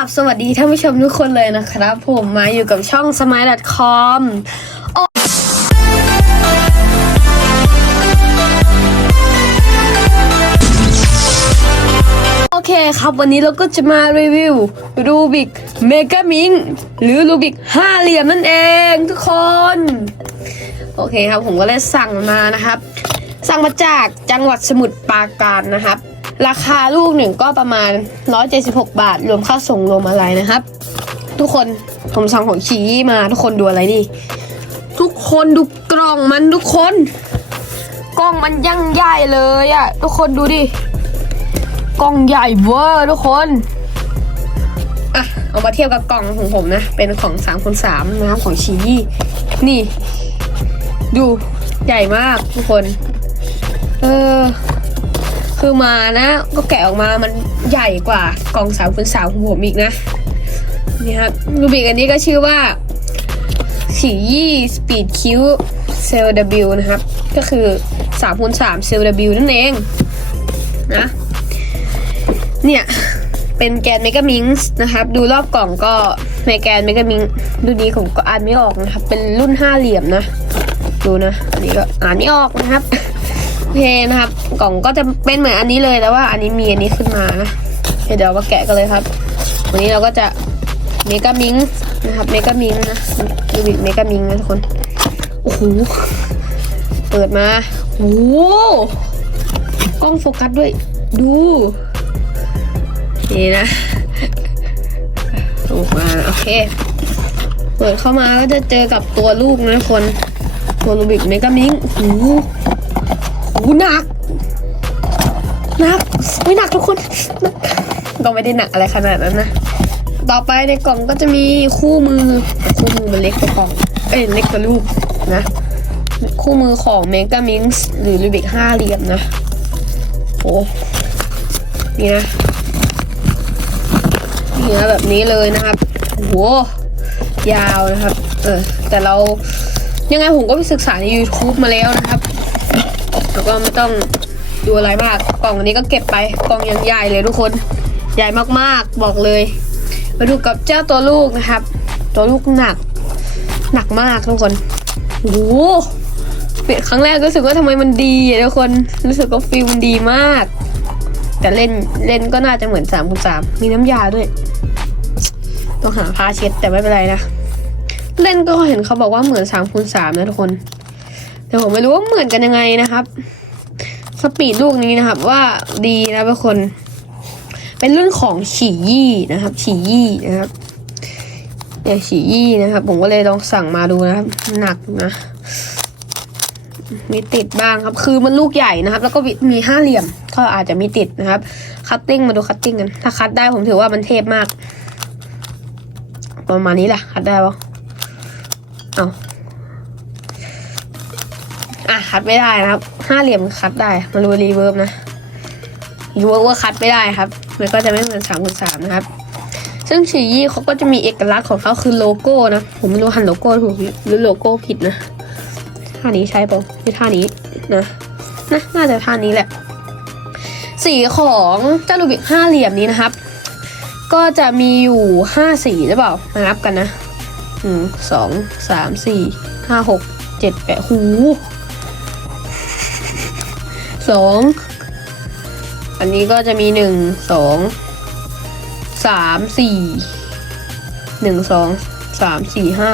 ราบสวัสดีท่านผู้ชมทุกคนเลยนะครับ ผมมาอยู่กับช่อง smile.com โอโอเคครับวันนี้เราก็จะมารีวิวรูบิกเมกามิงหรือรูบิกห้าเหลี่ยมนั่นเองทุกคน โอเคครับผมก็เลยสั่งมานะครับ สั่งมาจากจังหวัดสมุทรปราการนะครับ ราคาลูกหนึ่งก็ประมาณ 176 บาท รวมค่าส่งรวมอะไรนะครับ ทุกคนผมสั่งของชีมาทุกคนดูอะไรนี่ ทุกคนดูกล่องมันทุกคน กล่องมันยังใหญ่เลยอะทุกคนดูดิกล่องใหญ่เวอร์ทุกคนอะเอามาเทียบกับกล่องของผมนะ เป็นของ3คูณ3นะครับของชีนี่ ดูใหญ่มากทุกคน เออ คือมานะ ก็แกะออกมามันใหญ่กว่ากล่องสามคูณสามของผมอีกนะนี่ครับรูบิกอันนี้ก็ชื่อว่าสียี่สปีดคิวเซล W นะครับ ก็คือ3คูณ3เซล W นั่นเองนะเนี่ยเป็นแกนเมกามิงส์นะครับ ดูรอบกล่องก็ในแกนเมกามิงดูนี้ผมก็อ่านไม่ออกนะครับ เป็นรุ่นห้าเหลี่ยมนะ ดูนะ อันนี้ก็อ่านไม่ออกนะครับ อเคนะครับ กล่องก็จะเป็นเหมือนอันนี้เลยแต่ว่าอันนี้มีอันนี้ขึ้นมานะเเดี๋ยวมาแกะกันเลยครับ วันนี้เราก็จะเมกามิงนะครับเมกามิงนะดูบิกเมกามิงนะทุกคนโอ้โหเปิดมาโอ้โหกล้องโฟกัสด้วย ดูนี่นะออกมาโอเค เปิดเข้ามาก็จะเจอกับตัวลูกนะทุกคนตัวรูบิกเมกามิงโอ้โห หหนักหนักไม่หนักทุกคนหนักก็ไม่ได้หนักอะไรขนาดนั้นนะ ต่อไปในกล่องก็จะมีคู่มือคู่มือมันเล็กกว่ากล่องเอ้ยเล็กกว่าลูกนะ คู่มือของเมกามิงส์หรือรูบิกห้าเหลี่ยมนะโอ้นี่นะนี่นะแบบนี้เลยนะครับโอ้โหยาวนะครับ เออแต่เรายังไงผมก็ไปศึกษาใน YouTube มาแล้วนะครับ แล้วก็ไม่ต้องดูอะไรมาก กล่องอันนี้ก็เก็บไป กล่องยังใหญ่เลยทุกคน ใหญ่มากๆ บอกเลย มาดูกับเจ้าตัวลูกนะครับ ตัวลูกหนัก หนักมากทุกคนโอ้โหเป็นครั้งแรกรู้สึกว่าทำไมมันดีทุกคน รู้สึกว่าฟิลมันดีมาก แต่เล่นเล่นก็น่าจะเหมือนสามคูณสามมีน้ำยาด้วย ต้องหาผ้าเช็ดแต่ไม่เป็นไรนะ เล่นก็เห็นเขาบอกว่าเหมือนสามคูณสามนะทุกคน แต่ผมไม่รู้ว่าเหมือนกันยังไงนะครับ สปีดลูกนี้นะครับ ว่าดีนะทุกคน เป็นรุ่นของฉี่ยี่นะครับ ฉี่ยี่นะครับเนี่ยฉี่ยี่นะครับ ผมก็เลยลองสั่งมาดูนะครับ หนักนะมีติดบ้างครับ คือมันลูกใหญ่นะครับ แล้วก็มีห้าเหลี่ยม ก็อาจจะมีติดนะครับ คัตติ้งมาดูคัตติ้งกัน ถ้าคัตได้ผมถือว่ามันเทพมาก ประมาณนี้แหละ คัดได้ปะเอา คัดไม่ได้นะครับห้าเหลี่ยมคัดได้มาดูรีเวิร์บนะรีเวิร์บว่าคัดไม่ได้ครับมันก็จะไม่เหมือนสามคูณสามนะครับ ซึ่งฉียี่เขาก็จะมีเอกลักษณ์ของเขาคือโลโก้นะผมไม่รู้หันโลโก้ถูกหรือโลโก้ผิดนะท่านี้ใช่ปะไม่ท่านี้นะนะน่าจะท่านี้แหละ สีของเจ้าลูบิกห้าเหลี่ยมนี้นะครับ ก็จะมีอยู่ห้าสีหรือเปล่ามานับกันนะหนึ่งสองสามสี่ห้าหกเจ็ดแปดหู สองอันนี้ก็จะมีหนึ่งสองสามสี่หนึ่งสองสามสี่ห้า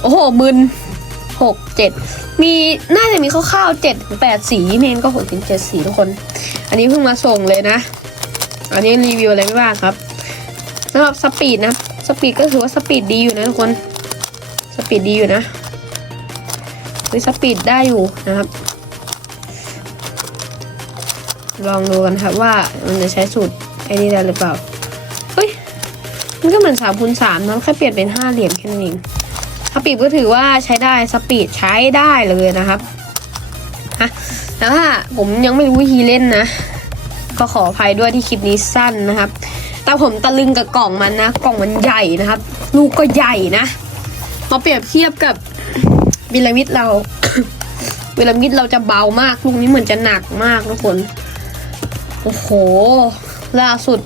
โอ้โหมึนหกเจ็ดมีน่าจะมีคร่าวๆเจ็ดแปดสีเมนก็หกถึงเจ็ดสีทุกคน อันนี้เพิ่งมาส่งเลยนะ อันนี้รีวิวอะไรไม่บ้างครับสำหรับสปีดนะสปีดก็ถือว่าสปีดดีอยู่นะทุกคนสปีดดีอยู่นะเฮ้ยสปีดได้อยู่นะครับ ลองดูกันครับว่ามันจะใช้สูตรไอ้นี่ได้หรือเปล่า เฮ้ย มันก็เหมือนสามคูณสามนะแค่เปลี่ยนเป็นห้าเหลี่ยมแค่นั้นเองสปีดก็ถือว่าใช้ได้สปีดใช้ได้เลยนะครับฮะแต่ถ้าผมยังไม่รู้วิธีเล่นนะ ก็ขออภัยด้วยที่คลิปนี้สั้นนะครับ แต่ผมตะลึงกับกล่องมันนะ กล่องมันใหญ่นะครับ ลูกก็ใหญ่นะ มาเปรียบเทียบกับวิลามิดเราวิลามิดเราจะเบามาก ลูกนี้เหมือนจะหนักมากทุกคน โอ้โห ล่าสุด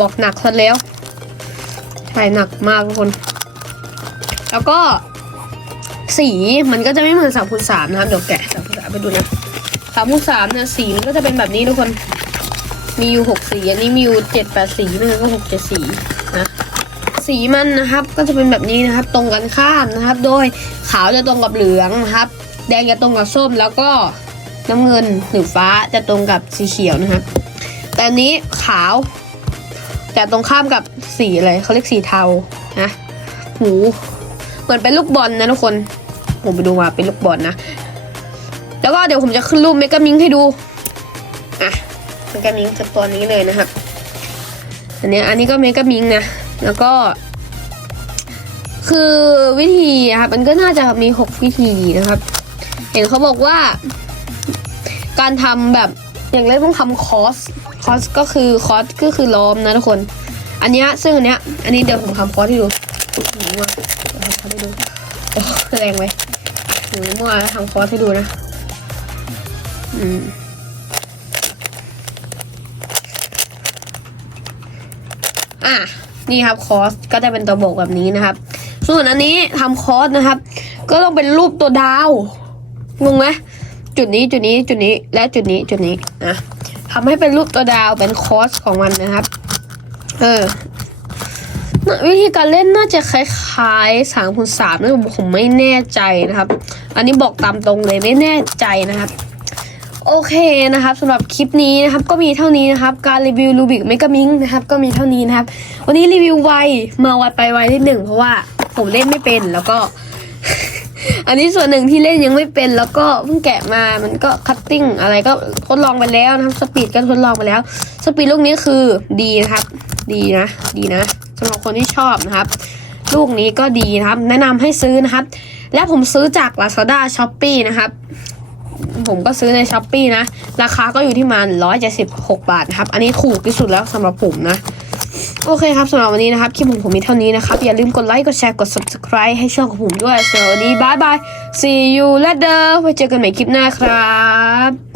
บอกหนักซะแล้วใช่หนักมากทุกคน แล้วก็ สีมันก็จะไม่เหมือนสามคูณสามนะครับเดี๋ยวแกะสามคูณสามไปดูนะสามคูณสามเนี่ยสีมันก็จะเป็นแบบนี้ทุกคน มีอยู่หกสีอันนี้มีอยู่เจ็ดแปดสีนั่นก็หกเจ็ดสีนะสีมันนะครับก็จะเป็นแบบนี้นะครับ ตรงกันข้ามนะครับ โดยขาวจะตรงกับเหลืองนะครับ แดงจะตรงกับส้มแล้วก็ น้ำเงินหรือฟ้าจะตรงกับสีเขียวนะครับ แต่อันนี้ขาวจะตรงข้ามกับสีอะไรเขาเรียกสีเทานะหูเหมือนเป็นลูกบอลนะทุกคน ผมไปดูมาเป็นลูกบอลนะ แล้วก็เดี๋ยวผมจะขึ้นรูปเมกามิงให้ดูอะเมกามิงจากตัวนี้เลยนะครับอันนี้อันนี้ก็เมกามิงนะแล้วก็ คือวิธีอะครับมันก็น่าจะมีหกวิธีนะครับ เห็นเขาบอกว่า การทำแบบอย่างแรกต้องทำคอสคอสก็คือคอสก็คือล้อมนะทุกคน อันนี้ซึ่งอันเนี้ยอันนี้เดี๋ยวผมทำคอสให้ดูหนูมั่วทำให้ดูโอ้แรงไว้หนูมั่วทำคอสให้ดูนะ อืมอะนี่ครับคอสก็จะเป็นตัวบอกแบบนี้นะครับ ส่วนอันนี้ทำคอสนะครับ ก็ต้องเป็นรูปตัวดาวงงไหม จุดนี้จุดนี้จุดนี้และจุดนี้จุดนี้นะทำให้เป็นรูปตัวดาวเป็นคอสของมันนะครับ เออวิธีการเล่นน่าจะคล้ายๆสามคูณสามนะผมไม่แน่ใจนะครับ อันนี้บอกตามตรงเลยไม่แน่ใจนะครับ โอเคนะครับสำหรับคลิปนี้นะครับก็มีเท่านี้นะครับ การรีวิวรูบิกเมกามิงนะครับ ก็มีเท่านี้นะครับ วันนี้รีวิวไวมาไวไปไวนิดหนึ่งเพราะว่าผมเล่นไม่เป็นแล้วก็ อันนี้ส่วนหนึ่งที่เล่นยังไม่เป็นแล้วก็เพิ่งแกะมามันก็คัตติ้งอะไรก็ทดลองไปแล้วนะครับสปีดก็ทดลองไปแล้วสปีดลูกนี้คือดีนะครับ ดีนะ ดีนะสำหรับคนที่ชอบนะครับ ลูกนี้ก็ดีนะครับ แนะนำให้ซื้อนะครับ และผมซื้อจาก Lazada s h o p e e นะครับผมก็ซื้อในช้อปปีนะ ราคาก็อยู่ที่มัน176 บาทนะครับ อันนี้ถูกที่สุดแล้วสำหรับผมนะ โอเคครับสำหรับวันนี้นะครับคลิปของผมมีเท่านี้นะครับ อย่าลืมกดไลค์กดแชร์กด subscribe ให้ช่องของผมด้วยสำหรับวันนี้บายบาย see you later ไว้เจอกันใหม่คลิปหน้าครับ